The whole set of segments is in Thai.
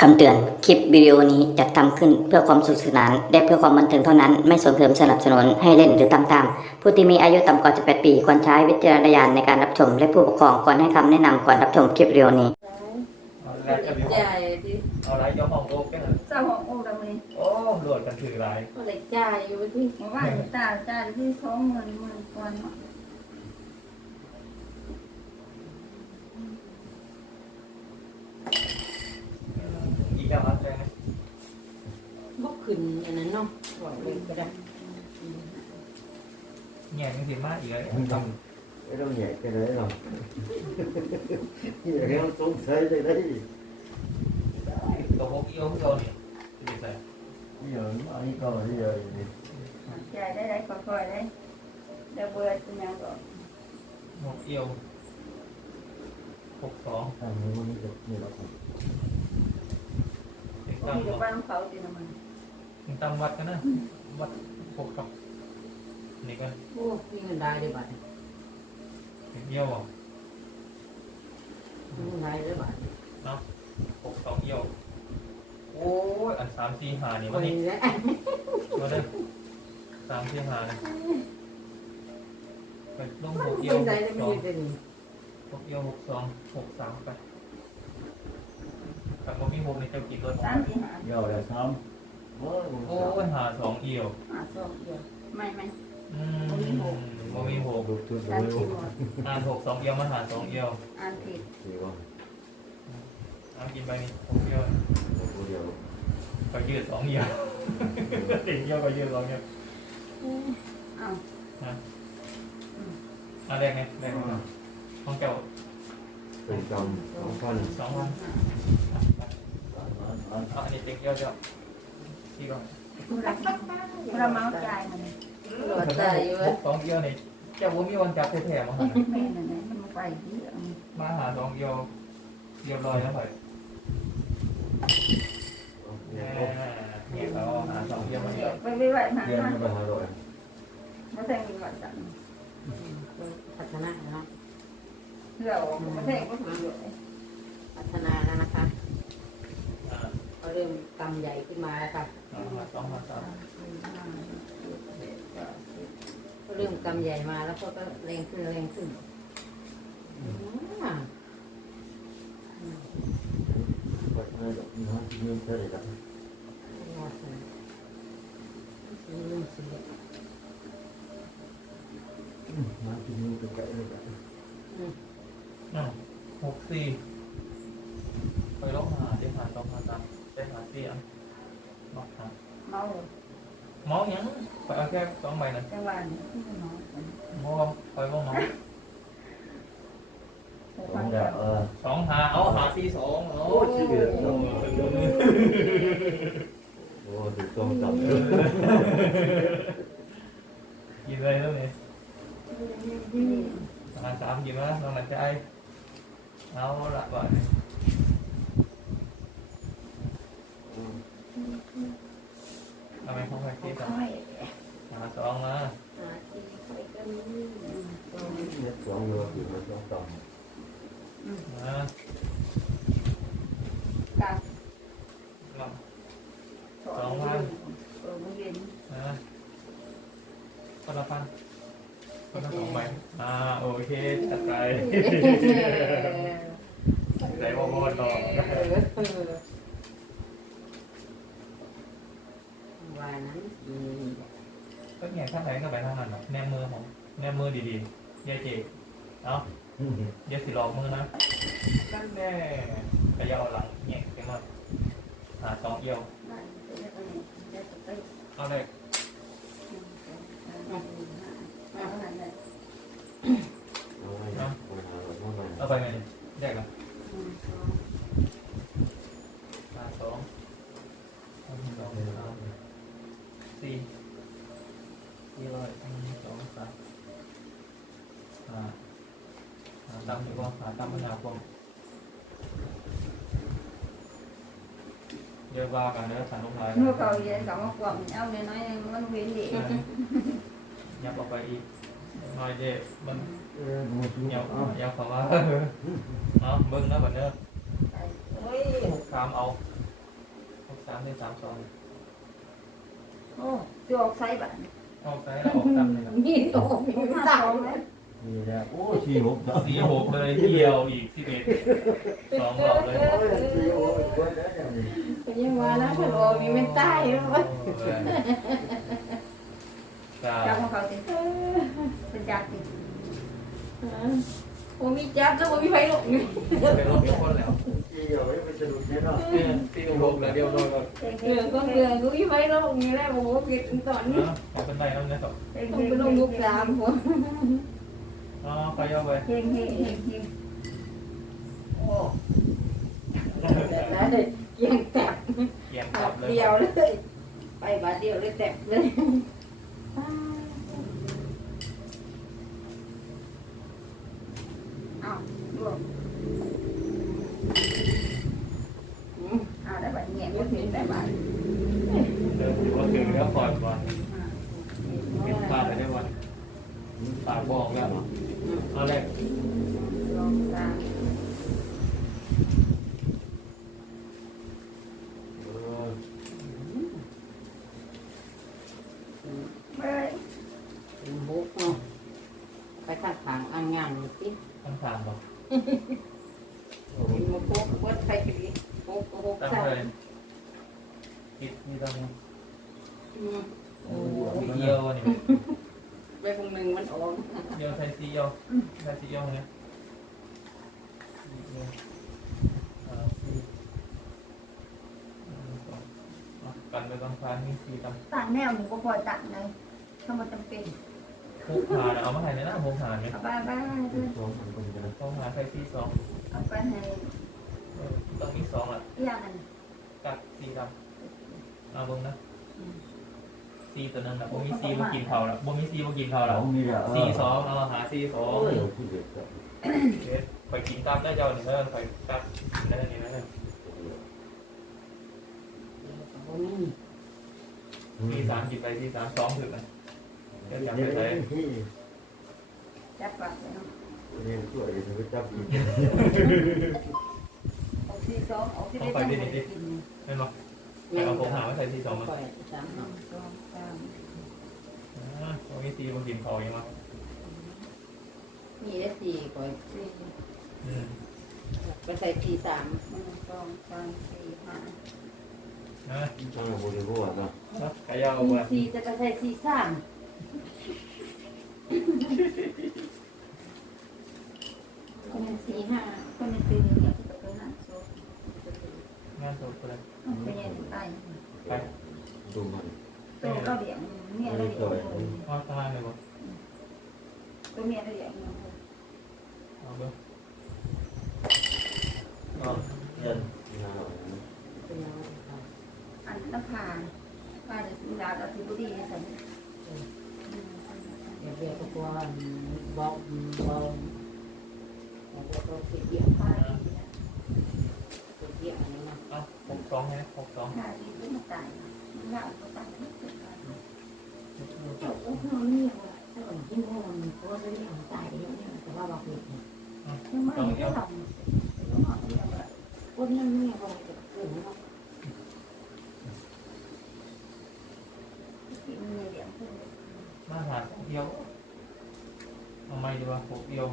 คำเตือน คลิปวิดีโอนี้จัดทำขึ้นเพื่อความสนุขสนานและเพื่อความบันเทิงเท่านั้น ไม่ส่งเสริมสนับสนุนให้เล่นหรือตามตาม ผู้ที่มีอายุต่ำกว่า 18 ปีควรใช้วิจารณญาณในการรับชม และผู้ปกครองควรให้คำแนะนำก่อนรับชมคลิปวิดีโอนี้เอาแล้วจะมีใหญ่ดิเอาไรย่อมองโลกกันเหรอเจ้าของโอ้ดำเลยโอ้โหลดกันถือไรก็เลยจ่ายอยู่ที่หมู่บ้านจ่าจ่าที่ท้องเงินหมื่นกว่าเนาะอีกแล้วครับใช่ไหมบกขึ้นอันนั้นเนาะบอกเลยก็ได้แง่ยังสิมากอีกเลย không không cái đâu nhẹ cái đấy rồi nhẹ nó cũng thấy đây đấy ตัวพกเอี้ยวพวกเราเนี่ยดีใส่ bây giờ nó ai coi bây giờ thì จ่ายได้ได้ค่อยๆได้เดี๋ยวเบื่อจะยังก็พกเอี้ยวหกสอง thằng nó mới được như là เด็กมีตั้งแต่บ้านเขาจีนะมันตั้งวัดกันนะ วัดหกครับนี่กันโอ้มีเงินได้ด้วยบัตรเด็กเอี้ยวอะมีเงินได้ด้วยบัตรหกสองเอี้ยว โอ้ยอันสามสี่หานี่ควันนนี้นี้แหละมาเลยสามสี่หาเลยไปลงหกเอี้ยวเงินหได้กจะสไม่องยืนเป็นหกเอี้ยวหกสองหกสามไป แต่ว่ามีหกในเจ้ากินรถสามสี่หา giờ là xong Ôi, โอ้ยหาสองเอี่ยวหาสองเดียวไม่ไม่อืมบ่มีหก Được tôi สาม rồi สี่หมดอ่านหกสองเอี่ยวมาหาสองเอี่ยวอ่านผิด thì không เอากินไปนี่หกเอี่ยว một cô điều ก็ยืดสองเอี่ยวเก่งเอี่ยวก็ยืดสองเอี่ยวอ้าวอะแรกไงแรกไงห้องเจ้า tình chồng không phân สองพัน Đó, đó, đó. เอาอันนี้เต็งเอี่ยวเจ้าที่ก่อนเราเมาจ่ายมันหลอดจ่ายอยู่หกสองเอี่ยวนี่เจ้าว่ามีวันจับแท้ๆมาหาไม่นั่นแหละมันไปที่มาหาสองเอี่ยวเรียบร้อยแล้วเผย Đó, แน่ nghe เนี่ยเขาหาสองเอี่ยวมาเนี่ยไปไม่ไหวหา không? Nghe nó bà Hà Nội ไม่ใช่มีวันจันทร์พัฒนาเนาะ เราไม่ใช่ก็ถืออยู่พัฒนาแล้วนะคะอ่าก็เริ่มกำใหญ่ขึ้นมาแล้วค่ะเอาหาสองหาสามก็เริ่มกำใหญ่มาแล้วก็ก็แรงขึ้นแรงขึ้นอืม Vậy hai độ nó như thế này đó รอดเลยสีเริ่มสี nó chỉ như cái cậy này cả อ้าวหกสี่ไปลองหาเดี๋ยวหาสองหาสามไปหาสี่อันบอกหาเมาเมายังไปเอาแค่สองใบนะจังหวะนี้ที่มันนอนเมาไปว่าเมา Đúng rồi, ờ. สองหาเอาหาสี่สองโอ้ Ôi, chị Việt. โอ้ Ồ, thì không tập กินเลยแล้วเนี่ยหาสามกินแล้วน้องหนักใจ เอาละบ่อยเอาไปห้องไปที่ต่อค่อยหาสองมาหาที่ค่อยกันนี่ nhất của người thì nó cho tổng มากาลองสองวันเออมันเย็น นะคนละพัน คนละสองใบอ่าโอเคจัดไปใส่โมโมนต่อวานั้นก็แง่ข้างไหนก็ไปทางนั้นนะแนมมือผมแนมมือดีๆยายเจ๊เอาอย่าสิหลอกมือนะนั่นแน่กระยาหลังแง่ไปหมดหาสองเอี่ยว เอาเลย เอาไปไงแยกกันหาสองหนึ่งสองสามสี่สี่ร้อยหนึ่งสองสามหาหาตามอยู่ก็หาตามปัญหาผมเยอะว่ากันเนื้อสันลงไปเมื่อเขาเย็นเขามากวางเอาเนน้อยมันเว้นดียับออกไปอีกน้อยเด็มัน ยับ nữa ยับเข้ามาเอาเบิ้งนะบัดเนื้อเฮ้ยคามเอาเามได้สามสองโอ้จออกไซบัตรออกซ้ายแล้วออกตามเลยครับนี่โอ้มีห้าตาสองเลยมีแล้วโอ้สี่หกสี่หกเลยเดียวอีกที่เอ็ดสองรอบเลยโอ้ยสี่หกคนแล้วเนี่ยก็ยังว่านะพะโล้มีมันตายแล้ววะจ้าจับของเขาสิเป็นจับสิ โอ้มีจับแล้วโอ้มีไฟลงอยู่เป็นรอบเดียวคนแล้วสี่เดียวไม่เป็นสนุกแน่นอนเนี่ยสี่หกแล้วเดียวโดนก่อนเก่งเดือก็เดือก็มีไฟลงอยู่แล้วโอ้โหผิดตอนนี้เนาะเอเป็นไรน้ำเนี่ยต่อก่งต้องไปลงยุคสามหัวอ๋อใครเอาไปเก่งเก่งเก่งเก่งโอ้แต่ละเลยเกียงแตกเกียงบเดียวเลย ไปบาทเดียวเลยแตกเลย เอาดูเอาได้บัตรเงี้ยก็ถึงได้บัตร เดินถือว่าถึงแล้วปล่อยวันปิดพลาดไปได้วัน ปากบอกแล้วเอาแรกลองตาม เออ เฮ้ย บุกเนาะไปทางทางอ่างงานสิ ต้องถามบอก เห็นมาโคกวัดไปคดีโคกโคก ตั้ง ใส่ เลยคิดนี่ต้อง อืม โอ้เยี่ยวนี่ ไปคงหนึ่งมันออก เยี่ยวไทยซี เยี่ยวไทยซีเยี่ยวเนี่ยกันไปบางครั้งนี่ซีตำต่างแนวหนูก็พอตัดเลยถ้ามันจำเป็นพุกหาเอามาให้ในหน้าพุกหาเนี่ยเอาไปไปสองคนคนกันพุกหาไทยซีสองเอาไปให้ต้องมีสองอะอย่างนั้นกักซีดำเอาเบิ้งนะ ซีตัวนั้นนะบ่มีซีมากินเผาแล้วบ่มีซีมากินเผาสแล้อวงนี่แหละซีสองเอาหาซีสอโอ้งยผู้เด็กกับไปกินตามได้เจ้านี่เด้อไปตักได้นี่นะโอ้นี่ซีสามกินไปซีสามสองถึงนะเดี๋ยวจำไปเลยที่จับปากเลยเนาะเรียนช่วยเดี๋ยวไปจับอีกออกสี่สองออกที่ต้อได้งไปจังดิหวะดิดิไม่หรอก แต่เอาผมหาว่าใส่ซีสองมาปล่อยสามหนึ่งสองสามบ่มีซีมากินเผายังวะมีได้สี่ปล่อยสี่อืมไปใส่ทีสามหนึ่งสองสามสี่ห้านะทางบริโภคนะกะยาวมีไปสี่จะไปใส่ทีสามคนหนึ่งสี่ห้าคนหนึ่งสี่หนึ่งเนี่ยที่ตกเป็นห้าโซ่งานศพเลย เป็นยังไปดูมันตัวก็เลี้ยงเมียเราเลี้ยงว่าทางเลยบ่ตัวเมียเราเลี้ยงเอาเบิ่งก็เงินงานเป็นยังไงอันน้ำผ่าผ่าจะดูดาวสิบุรีเนี่ยสิเดี๋ยวเดี๋ยวก็กลัวบอกบอกแล้วก็ติดเยี่ยมผ่า ติดเยี่ยมอะไรนะ เอา หกสองไงหกสองผ่าที่ตัวมันตายมันยาวก็ตายไม่เกิดการเจ้าโอ้โหนี่ว่ะถ้าผมกินพวกมันก็จะเรียกตายเยอะเนี่ยแต่ว่าบอกผิดยังไม่ได้ทำต้องหาเรื่องอะไรคนนั้นนี่ยบอกจะเกิดเนาะที่มีเลี้ยงเพื่อนมาหาสองเดียวเอาไมดีว่าหกเดียว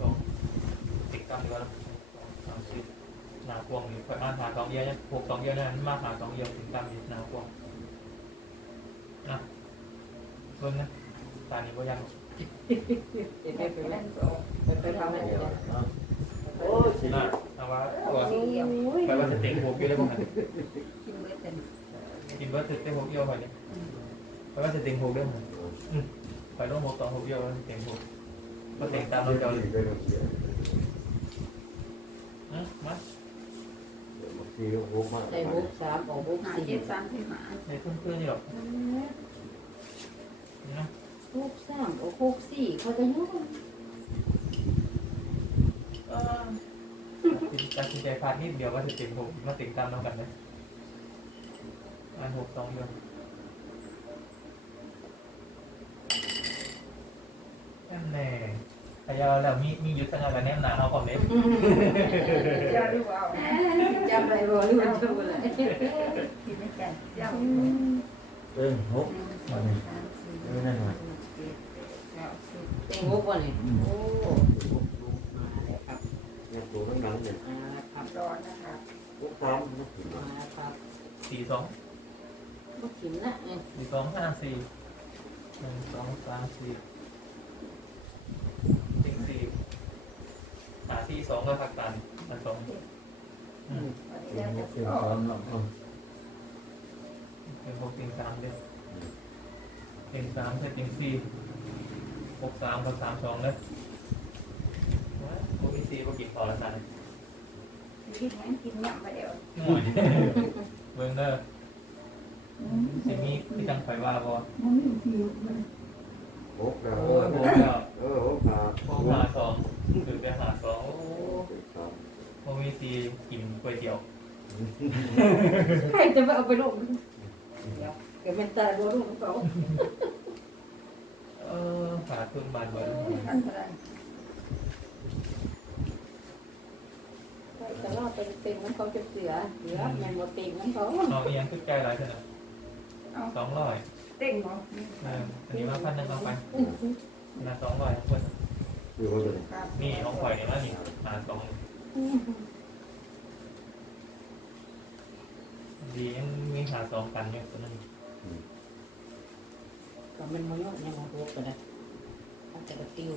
สองติดกันดีกว่าสองสามสิบ นาพวงนี่ไปมาหาสองเดียวเนี่ยหกสองเดียวเนี่ยมาหาสองเดียวถึงกันดีหนาพวงนะเบิ่งนะตานี้ก็ยังไปไปเล่นโซ่ไปทำอะไรเดียวกันนะโอ้ยสินะเอาว่าไปว่าจะเต็งหกเดียวได้บ้างกินเบิร์ดเต็มกินว่าจะเต็งหกเดียวไปเนี่ยไปว่าจะเต็งหกได้มั้งไปต้องหกสองหกเดียวแล้วเต็งหกก็เต็งตามเราเจ้าเลยอะ มาสี่หกมาใส่บุกสามออกบุกหาสี่เจ็ดสามที่หาในเพื่อนๆนี่หรอกนะบุกสามออกบุกสี่เขาจะยุ่งตัดสินใจพลาดนิดเดียวว่าจะเต็งหกมาเต็งตามเรากันนะอันหกสองเดียวแน่พยาแล้วมีมียุทธนาการแนมหนาเอาความเล็บจะดูเอา ใจจำอะไรบ่รู้จำอะไรคิดไม่ใจเจ้าเอ้ยหกสองสามสี่เออนั่นหน่อยเจ็ดแปดสิบเต็งหกวันนี่โอ้หกมาแล้วครับเนี่ยตัวทั้งนั้นเนี่ยมาแล้วครับร้อนนะครับหกสามนะถึงมาแล้วครับสี่สองลูกขิมนะเออสี่สองห้าสี่หนึ่งสองสามสี่ติงสี่หาที่สองก็พักตันมาสอง อืมวันนี้เต็เรางหจะกเต็งออสากมเนาะเอาเป็นหกติงสามเดียวติงสามใช่ติงสี่หกสามกับสามสองเลยหกสี่ก็กินต่อละสันกินงั้นกินยำไปเดี๋ยวหน่อยเบิ้งเด้อสิมีคือจังไฟว่าบ่มันมีผิวมันหกแล้วโอ้ยโหแล้วเออหกสามพวกหาสองถึงไปหาสองโอ้ เต็งสาม พวกมีซีกินก๋วยเตี๋ยวใครจะไปเอาไปลงเดี๋ยวเกิดเป็นตาดูลูกเขาเออหาเครื่องบานเบิ้งอันเท่าไหร่แต่ว่าเป็นเต็งมันเขาจะเสือเสือแมนโมเต็งมันเขาเอาเอียงขึ้นใจไรเถอะนะเอาสองร้อยเต้งเหรอเอออันนี้มาพันหนึ่งเอาไปนะสองร้อยทุกคนอยู่ว่าจะไหนครับนี่น้องข่อยเนี่ยมานี่หาสอง ดียังมีหาสองกันอยู่ตัวนึงก็มันมันยุ่งยังมาพบกันนะมันจะกระติ้ว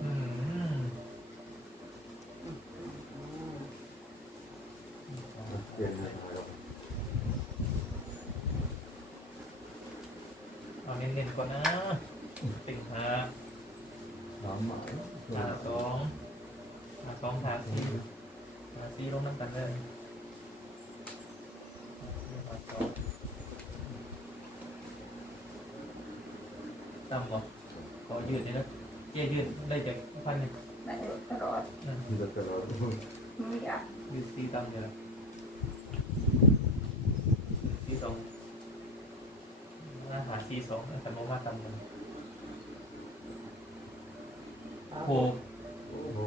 อืม เปลี่ยนนะครับ เอาเน้นๆก่อนนะติงหา สามหมาย หาสองหาสองหาสี่หาสี่ลงน้ำ กันเลยหาสองต่ำบ่ขอยืดนี่นะเจ๊ยืดได้จากพันหนึ่งได้ตลอดที่เราจะเรามีอะยืดสี่ต่ำอยู่แล้วสี่สองหาสี่สองแต่บ่มาต่ำกันโคโอ้โห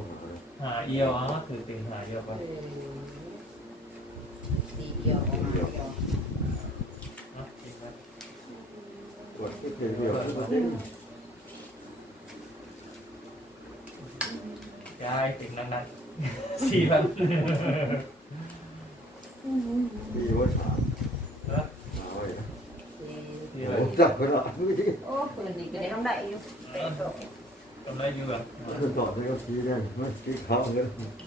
หาเอียวอะคือติงหาเอียวก่อน สีเดียวออกมาเดียวเนาะติงไว้ปวดที่เดียวเดียวที่เต็งย้ายติงนั้นนั้นสี่พันดีว่าสามแล้วเอาไว้สี่โอ้เลยจับไปละโอ้ปืนนี่ก็เดี๋ยวได้ต้องได้อยู่เต้งต กกำไรอยู่อะต่อไปก็ชี้ได้ไม่ชี้เขาเลย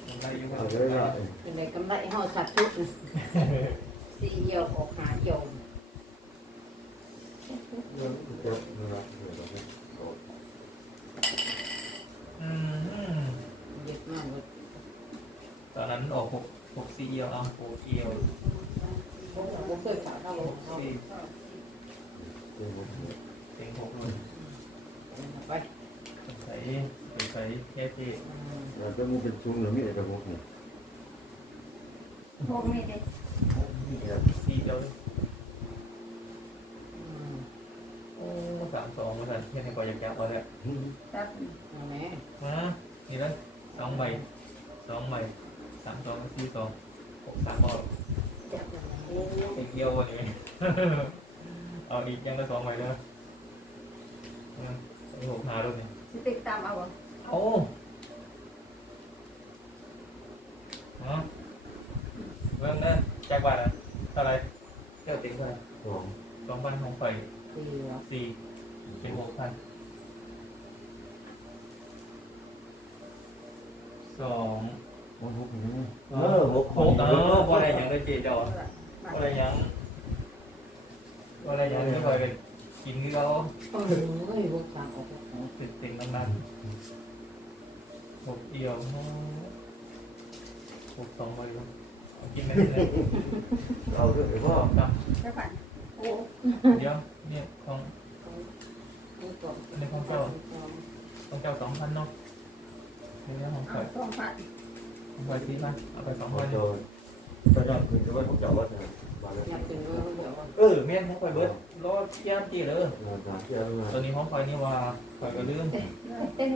กำไรอยู่เอาได้ละเป็นไรกำไรห่อสัตว์ทุกสีเดียวออกหาโยมเรื่องเจ็บนะครับเดี๋ยวเราไปโอ้อืมเยอะมากเลยตอนนั้นออกหกหกสี่เอียวเอาหกเอียวผมเคยฝากเขาบอกเขาสี่เจ็บหมดเลยติงหกเลยไป ใส่ใส่แค่เจ๊เราจะมีเป็นชุมหรือมีอะไรกับพวกนี้พวกนี้ดิสี่เดียวโอ้สามสองมาสั่นแค่ไหนก็อยากจับเอาเลยตัดอันนี้มานี่แล้วสองใบสองใบสามสองสี่สองหกสามบอลอีกเดียววันนี้เอาอีกยังละสองใบเลยอืมไอ้หกหาลูกนี่ สิติดตามเอาบ่โอ้เนาะเรื่องนั้นจากบาทอะเท่าไหรเจ้าติ๋งเท่าไหรสองสองพันของไฟสีเดียวสี่เป็นหกพันสองหกหกนี่เออหกหกเออว่าอะไรอย่างได้เจจอว่าอะไรอย่างว่าอะไรอย่างที่คอยกัน กินที่เขาโอ้ยพวกทางออกติดติ่งนั้นหกเอียวหกสองใบกินไม่ได้เลยเอาด้วยพ่อครับใช่ป่ะโอ้เดี๋ยวเนี่ยของนี่ก่อนในของเจ้าของเจ้าสองพันเนาะเดี๋ยวของเอาข่อยสองพันของข่อยสี่พันเอาไปสองพอพันโจตอนนั้นคือจะว่าผมจะว่าจะมาแล้วอ ยากเป็นว่าเดี๋ยวว่าเออแม่นของข่อยเบิดรอเยี่ยมจีเลยงานการที่เรางานตัวนี้ของข่อยนี่ว่าข่อยก็ลืมเต้น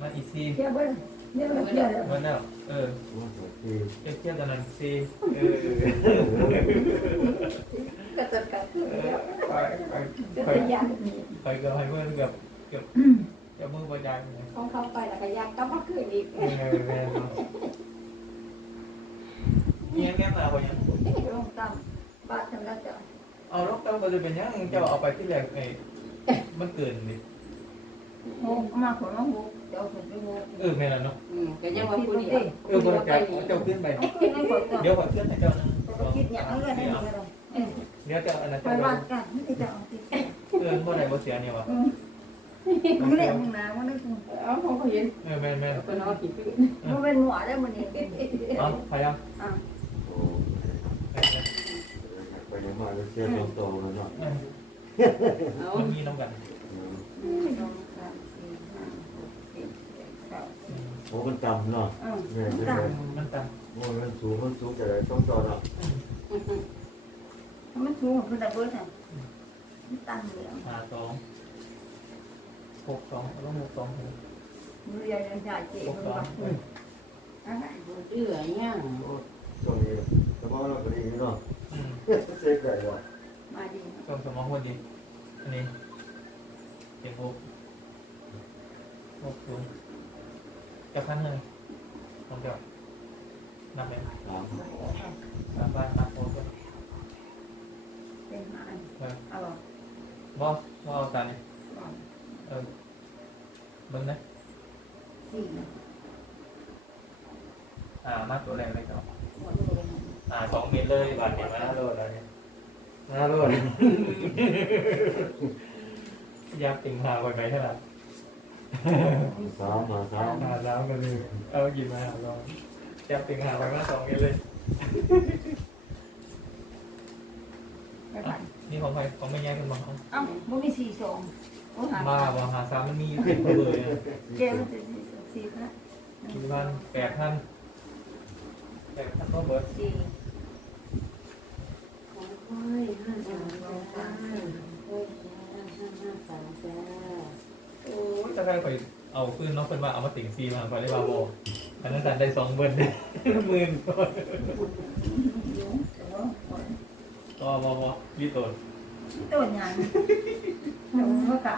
มาอีซีเที่ยวเบิ้ลเที่ยวเที่ยวเบิดแล้วเออว่าสวัสดีเทียบเทียบกันนั้นซีเออก็จัดการเที่ยวข่อยข่อยก็ข่อยจะยากมีข่อยก็ให้เมื่อเกือบเกือบเกือบมือประจานเลยของเขาไปแล้วก็ยากก็มาคืนอีกเออแม่นเนาะเงี้ยเงี้ยมาข่อยยัง ลงต่ำบาททำได้จ้ะเอาลูกเต้ามันจะเป็นยังเจ้าเอาไปที่แรกไอ้มันเกินดิโอ้มาขอน้องบุกเดี๋ยวผมไปบุกเออแม่น่ะเนาะอืมก็ยังว่าผู้เดียวเออบ่ได้เจ้าขึ้นไปไอ้คนนั้นบอกเดี๋ยวข่อยขึ้นให้เจ้านะก็คิดอย่างนั้นเลยให้ดูเลยเออเดี๋ยวเจ้าอันนั้นไปเจ้าบ้านกันไม่ได้เอาติดเออบ่ได้บ่เสียนี่วะอืมมึงเรียกมึงนะว่าได้กูเอาเขาก็เห็นเออแม่นแม่นคนเอาขี้พึ่งมึงเป็นหัวได้มันเองเป็นเอ้าพยา ยามโอ้ไปยังมาเชื่อมโตแล้วเนาะเอามันมีน้ำกันสองสามสี่ห้าหกเจ็ดแปดเก้าโอ้มันต่ำเนาะอืมเนี่ยต่างมันตันโอ้มันสูงมันสูงแต่ต้องต่อเนาะมันสูงขึ้นแต่เบิร์ดอะมันตั้งเหลืองหาสองหกสองแล้วหกสองหกมือยังยังใหญ่เจ๊หกมันสองบักเอออะไรเดือยังโอ้ช่วงนี้ส มองเราพอดีเนาะเซ็กได้ว่ะมาดีส่งสมองคนดีอันนี้เจ็ดหกหกศูนย์จะพันเลยลองเดี๋ยวนับเลยสาม สามพันนับโอ้ก็ เป็นมา เออ เอา บอสบอสตาเนี่ยเออเบิ้งนะ สี่ อ่ามาตัวแรกเลยครับ หมดเลย อ่าสอง เมตรเลยบาทเนี่ยมาหน้าโลดแล้วเนี่ยหน้าโลดยากติงหาไปไหมเท่าไหร่สามมาสามหาแล้วกันเลยเอากินมาหาลองยากติงหาไปมาสองเมตรเลยไปไปนี่ของใครของไม่แย่กันบ้างเอ้าบ่มีสี่สองโอ้หามาบ่หาสามมันมีอยู่สิบเลยเจ๊มันจะสี่พระกี่พันแปดพันแปดพันก็เบิดสี่โอ้ย ห้าสามสามโอ้ยห้าห้าห้าสามจ้าโอ้ยถ้าใครไปเอาขึ้นน้องเพิ่นว่าเอามาติ่งซีมาไปได้บาโบอันนั้นตันได้สองเบิร์นหมื่นก็ยุงแต่ว่าก็บอบอรีโตนตัวใหญ่แต่ว่ากะ